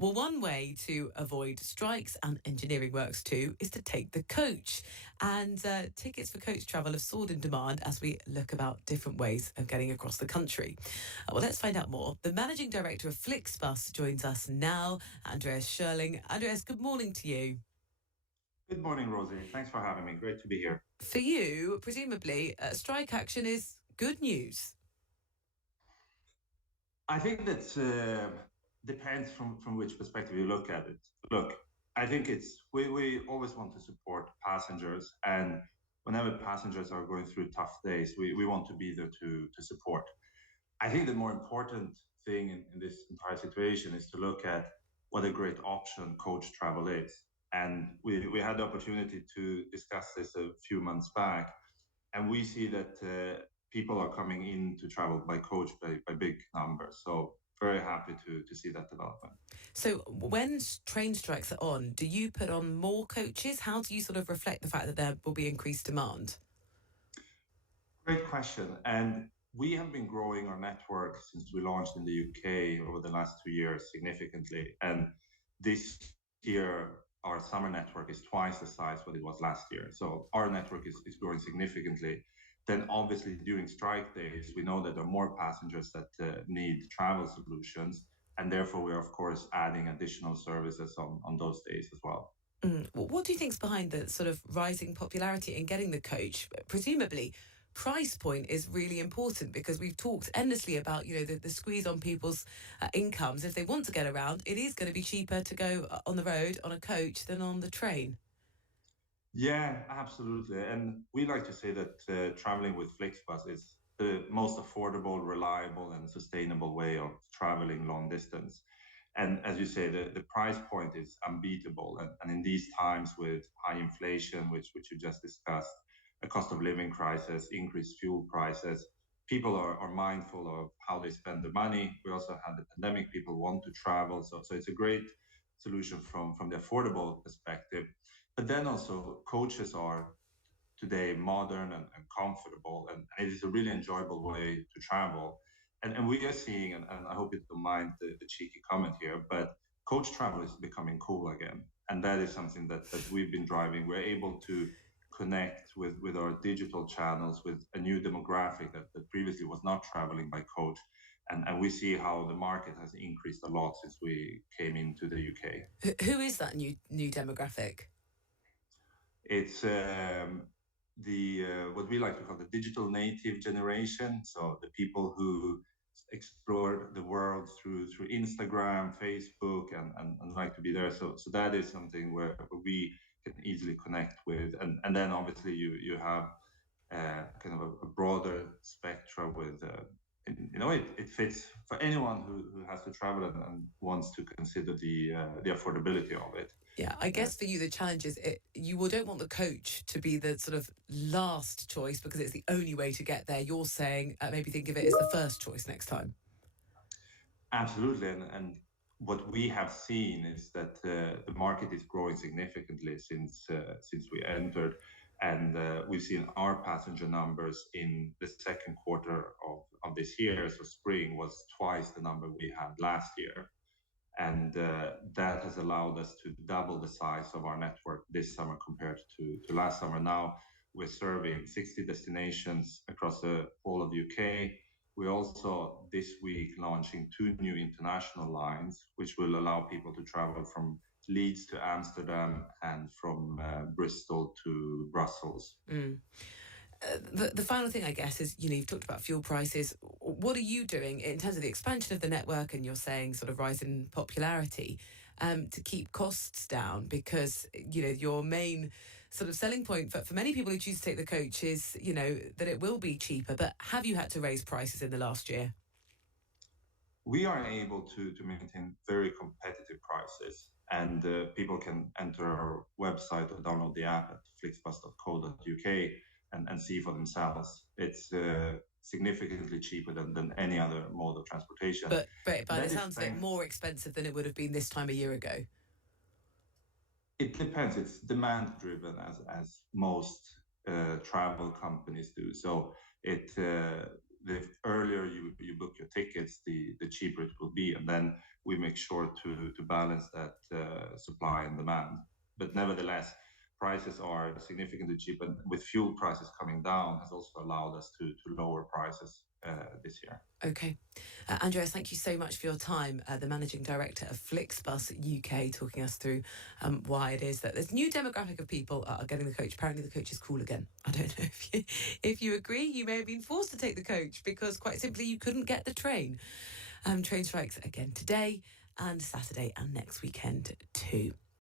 Well, one way to avoid strikes and engineering works too is to take the coach. And tickets for coach travel have soared in demand as we look about different ways of getting across the country. Well, let's find out more. The managing director of Flixbus joins us now, Andreas Schörling. Andreas, good morning to you. Good morning, Rosie. Thanks for having me. Great to be here. For you, presumably, strike action is good news. I think that depends from which perspective you look at it. Look, I think we always want to support passengers, and whenever passengers are going through tough days, we want to be there to support. I think the more important thing in this entire situation is to look at what a great option coach travel is. And we had the opportunity to discuss this a few months back, and we see that people are coming in to travel by coach by big numbers. So very happy to see that development. So when train strikes are on, do you put on more coaches? How do you sort of reflect the fact that there will be increased demand? Great question. And we have been growing our network since we launched in the UK over the last 2 years significantly. And this year, our summer network is twice the size what it was last year. So our network is growing significantly. Then obviously during strike days, we know that there are more passengers that need travel solutions. And therefore, we're of course adding additional services on those days as well. What do you think's behind the sort of rising popularity in getting the coach? Presumably, price point is really important because we've talked endlessly about, the squeeze on people's incomes. If they want to get around, it is going to be cheaper to go on the road on a coach than on the train. Yeah, absolutely. And we like to say that traveling with Flixbus is the most affordable, reliable, and sustainable way of traveling long distance. And as you say, the price point is unbeatable. And in these times with high inflation, which you just discussed, a cost of living crisis, increased fuel prices, people are mindful of how they spend their money. We also had the pandemic, people want to travel. So it's a great solution from the affordable perspective. But then also coaches are today modern and comfortable, and it is a really enjoyable way to travel. And we are seeing, and I hope you don't mind the cheeky comment here, but coach travel is becoming cool again. And that is something that we've been driving. We're able to connect with our digital channels with a new demographic that previously was not traveling by coach. And we see how the market has increased a lot since we came into the UK. Who is that new demographic? It's the what we like to call the digital native generation. So the people who explore the world through Instagram, Facebook, and like to be there. So that is something where we can easily connect with. And then obviously you have kind of a broader spectrum with it fits for anyone who has to travel and wants to consider the affordability of it. Yeah, I guess for you the challenge is you don't want the coach to be the sort of last choice because it's the only way to get there. You're saying maybe think of it as the first choice next time. Absolutely, and what we have seen is that the market is growing significantly since we entered, and we've seen our passenger numbers in the second quarter of this year. So spring was twice the number we had last year, and that has allowed us to double the size of our network this summer compared to last summer. Now we're serving 60 destinations across the whole of the UK. We're also this week launching two new international lines, which will allow people to travel from Leeds to Amsterdam and from Bristol to Brussels. The final thing, I guess, is, you've talked about fuel prices. What are you doing in terms of the expansion of the network and you're saying sort of rise in popularity to keep costs down? Because, your main sort of selling point for many people who choose to take the coach is, that it will be cheaper. But have you had to raise prices in the last year? We are able to maintain very competitive prices, and people can enter our website or download the app at flixbus.co.uk and see for themselves. It's significantly cheaper than any other mode of transportation. But by the That is sounds of it, thanks. more expensive than it would have been this time a year ago. It depends. It's demand driven, as most travel companies do. So it the earlier you book your tickets, the cheaper it will be, and then we make sure to balance that supply and demand. But nevertheless, prices are significantly cheaper. And with fuel prices coming down, has also allowed us to lower prices this year. Okay. Andreas, thank you so much for your time, the Managing Director of Flixbus UK, talking us through why it is that this new demographic of people are getting the coach. Apparently the coach is cool again. I don't know if you agree. You may have been forced to take the coach because quite simply you couldn't get the train. Train strikes again today and Saturday and next weekend too.